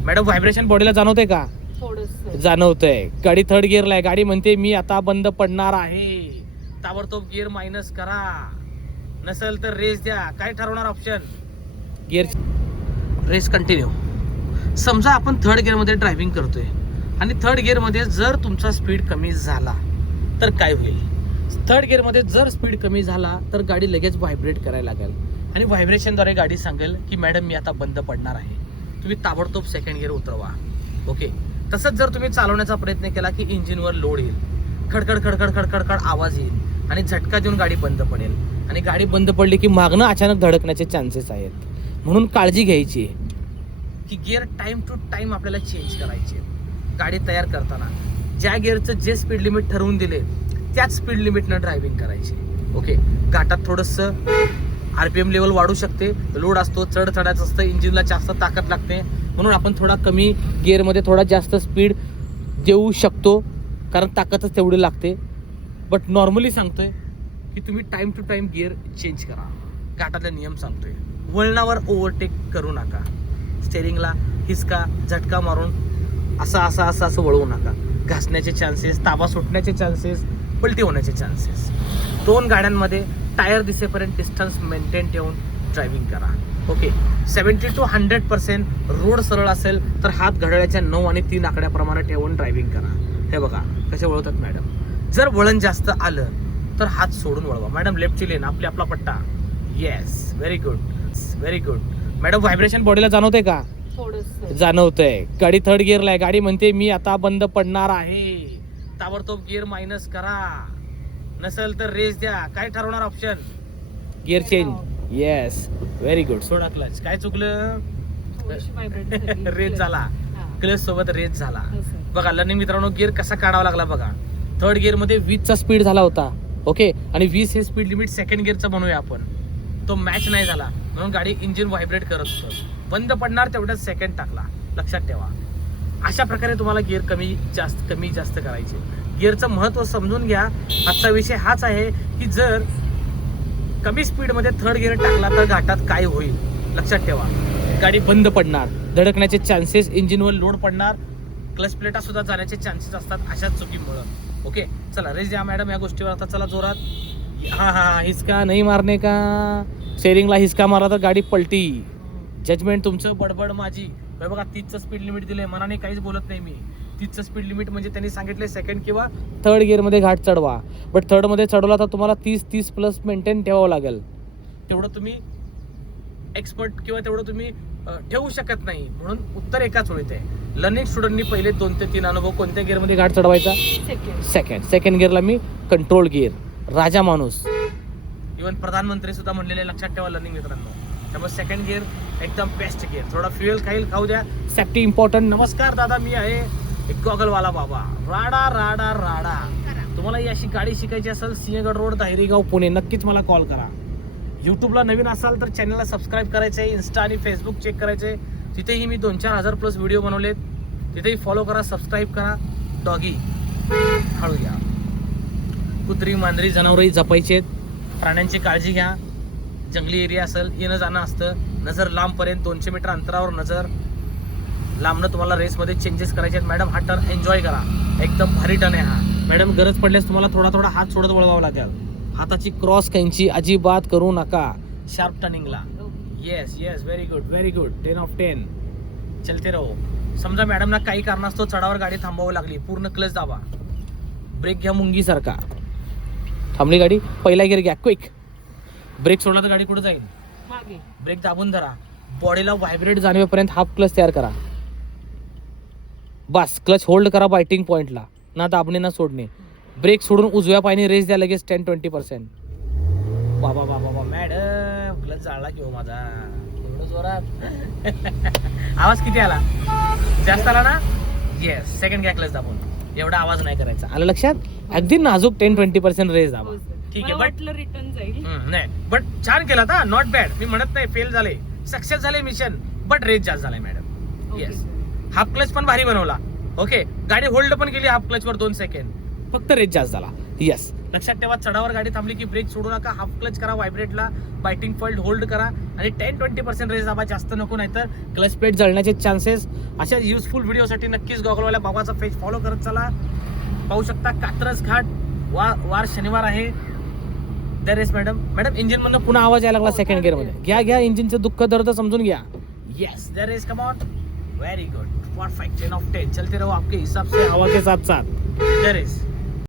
Madam vibration बॉडीला जाणवतंय का? जाणवतंय. गाडी थर्ड गिअरला आहे. गाडी म्हणते मी आता बंद पडणार आहे. ताबडतोब गिअर मायनस करा, नसेल तर रेस द्या. काय ठरवणार ऑप्शन? Gear race continue. समजा आपण थर्ड गिअरमध्ये ड्रायव्हिंग करतोय आणि थर्ड गिअरमध्ये जर तुमचा स्पीड कमी झाला तर काय होईल? थर्ड गिअरमध्ये जर स्पीड कमी झाला तर गाडी लगेच व्हायब्रेट करायला लागेल आणि व्हायब्रेशनद्वारे गाडी सांगेल की मॅडम मी आता बंद पडणार आहे. तुम्ही ताबडतोब सेकंड गिअर उतरवा. ओके. तसंच जर तुम्ही चालवण्याचा प्रयत्न केला की इंजिनवर लोड येईल, खडखड खडखड खडखड खड आवाज येईल आणि झटका देऊन गाडी बंद पडेल आणि गाडी बंद पडली की मागणं अचानक धडकण्याचे चान्सेस आहेत. म्हणून काळजी घ्यायची की गिअर टाइम टू टाइम आपल्याला चेंज करायचे. गाडी तयार करताना ज्या गिअरचं जे स्पीड लिमिट ठरवून दिले त्याच स्पीड लिमिटनं ड्रायव्हिंग करायची. ओके. घाटात थोडंसं RPM लेवल वाढू शकते, लोड असतो, चढ चढायचं असतं, इंजिनला जास्त ताकद लागते, म्हणून आपण थोडा कमी गिअरमध्ये थोडा जास्त स्पीड देऊ शकतो कारण ताकदच तेवढी लागते. बट नॉर्मली सांगतोय की तुम्ही time to time gear change करा. घाटातले नियम सांगतोय. वळणावर ओव्हरटेक करू नका. स्टेरिंगला हिसका झटका मारून असं वळवू नका. घासण्याचे चान्सेस, ताबा सुटण्याचे चान्सेस, पलटी होण्याचे चान्सेस. दोन गाड्यांमध्ये टायर दिसेपर्यंत डिस्टन्स मेंटेन ठेवून ड्रायव्हिंग करा. ओके. 70 to 100% रोड सरळ असेल तर हात घड्याळाच्या 9 आणि 3 आकड्याप्रमाणे ठेवून ड्रायव्हिंग करा. हे बघा कसे वळवतात मॅडम. जर वळण जास्त आलं तर हात सोडून वळवा. मॅडम लेफ्टची लेन, आपला पट्टा. Yes, very good, very good. Madam vibration बॉडीला जाणवतंय का? जाणवतंय. गाडी थर्ड गिअरला आहे. गाडी म्हणते मी आता बंद पडणार आहे. ताबडतोब गिअर मायनस करा, नसेल तर रेस द्या. काय ठरवणार option? Gear change. Yes, very good. सोडा क्लच. काय चुकलं? रेस झाला. क्लच सोबत रेस झाला. बघा लर्निंग मित्रांनो, गिअर कसा काढावा लागला बघा. थर्ड गिअर मध्ये 20चा स्पीड झाला होता. ओके. आणि 20 हे स्पीड लिमिट सेकंड गिअरचं म्हणूया आपण. तो मॅच नाही झाला म्हणून गाडी इंजिन व्हायब्रेट करत होतं. बंद पडणार तेवढ्याच सेकंड टाकला. लक्षात ठेवा. अशा प्रकारे तुम्हाला गिअर कमी जास्त करायचे. गिअरचं महत्त्व समजून घ्या. आजचा विषय हाच आहे की जर कमी स्पीडमध्ये थर्ड गिअर टाकला तर घाटात काय होईल? लक्षात ठेवा. गाडी बंद पडणार, धडकण्याचे चान्सेस, इंजिनवर लोड पडणार, क्लच प्लेटा सुद्धा जाण्याचे चान्सेस असतात अशा चुकीमुळं. ओके. चला रेस द्या मॅडम या गोष्टीवर. आता चला जोरात. हा हिसका नाही मारणे का? स्टेरिंगला हिसका मारला तर गाडी पलटी. जजमेंट तुमचं, बडबड माझी. बघा 30चं स्पीड लिमिट दिलंय. मनाने काहीच बोलत नाही मी. 30चं स्पीड लिमिट म्हणजे त्यांनी सांगितले सेकंड किंवा थर्ड गिअरमध्ये घाट चढवा. बट थर्डमध्ये चढवला तर तुम्हाला 30 प्लस मेंटेन ठेवावं लागेल. तेवढं तुम्ही एक्सपर्ट किंवा तेवढं तुम्ही ठेवू शकत नाही. म्हणून उत्तर एकाच ओळीत आहे. लर्निंग स्टुडंटनी पहिले 2 ते 3 अनुभव. कोणत्या गिअरमध्ये घाट चढवायचा? सेकंड गिअरला मी कंट्रोल गिअर, राजा माणूस. इव्हन प्रधानमंत्री सुद्धा म्हणलेले लक्षात ठेवा लर्निंग मित्रांनो. त्यामुळे सेकंड गिअर एकदम बेस्ट गिअर. थोडा फ्युएल खाऊ द्या. Safety important. नमस्कार दादा, मी आहे एक गॉगलवाला बाबा. राडा. तुम्हाला ही अशी गाडी शिकायची असेल सिंहगड रोड, दाहिरीगाव, पुणे, नक्कीच मला कॉल करा. यूट्यूबला नवीन असाल तर चॅनलला सबस्क्राईब करायचं आहे. इन्स्टा आणि फेसबुक चेक करायचं आहे. तिथेही मी 2-4 हजार प्लस व्हिडिओ बनवलेत. तिथेही फॉलो करा, सबस्क्राईब करा. डॉगी हळू घ्या. कुत्री, मांजरी, जनावरही जपायचे आहेत. प्राण्यांची काळजी घ्या. जंगली एरिया असेल, येणं जाणं असतं. नजर लांबपर्यंत 200 मीटर अंतरावर नजर. लांबनं तुम्हाला रेसमध्ये चेंजेस करायचे आहेत. मॅडम हा टर्न एन्जॉय करा. एकदम भारी टर्न आहे हा. मॅडम गरज पडल्यास तुम्हाला थोडा हात सोडत वळवावं लागेल. हाताची क्रॉस कॅन्ची अजिबात करू नका शार्प टर्निंगला. Yes, very good. 10 of 10. चलते रहो. समजा मॅडमना काही कारणास्तव चढावर गाडी थांबावं लागली, पूर्ण क्लच दाबा. ब्रेक घ्या मुंगीसारखा. थांबली गाडी, पहिला गिअर घ्या क्विक. ब्रेक सोडला तर गाडी कुठे जाईल? ब्रेक दाबून धरा. बॉडीला व्हायब्रेट जाणवेपर्यंत हाफ क्लच तयार करा. बस क्लच होल्ड करा बायटिंग पॉइंटला. ना दाबणे ना सोडणे. ब्रेक सोडून उजव्या पायाने रेस द्या लगेच 10-20%. बाबा मॅडम क्लच जाळला किंवा माझा एवढं जोरात. आवाज किती आला? जास्त आला ना? येस. सेकंड घ्या क्लच दाबून. एवढा आवाज नाही करायचा. आलं लक्षात? अगदी नाजूक 10-20% रेस दाबा. ठीक आहे. बट रिटर्न जाईल. नाही बट छान केला था. Not bad. मी म्हणत नाही फेल झाले, सक्सेस झाले मिशन. बट रेस जास्त झालाय मॅडम. येस. हाफ क्लच पण भारी बनवला. ओके. गाडी होल्ड पण केली हाफ क्लच वर 2 सेकंड. फक्त रेस जास्त झाला. येस. लक्षात ठेवा, चढावर गाडी थांबली की ब्रेक सोडू नका, हाफ क्लच करा, व्हायब्रेटला बायटिंग फॉल्ट होल्ड करा आणि 10-20% रेस दाबा, जास्त नको, नाहीतर क्लच प्लेट जळण्याचे चान्सेस. अशा युजफुल व्हिडिओसाठी नक्कीच गॉगलवाल्या बाबाचा पेज फॉलो करत चला. पाहू शकता कात्रज घाट, वार शनिवार आहे. दर रेस मॅडम इंजिन मधनं पुन्हा आवाज यायला लागला सेकंड गिअर मध्ये. घ्या इंजिनचं दुःख दर्द समजून घ्या. Yes there is come on, very good, perfect, 10 of 10. चलते रहो आपके हिसाब से, हवा के साथ साथ. दर रेस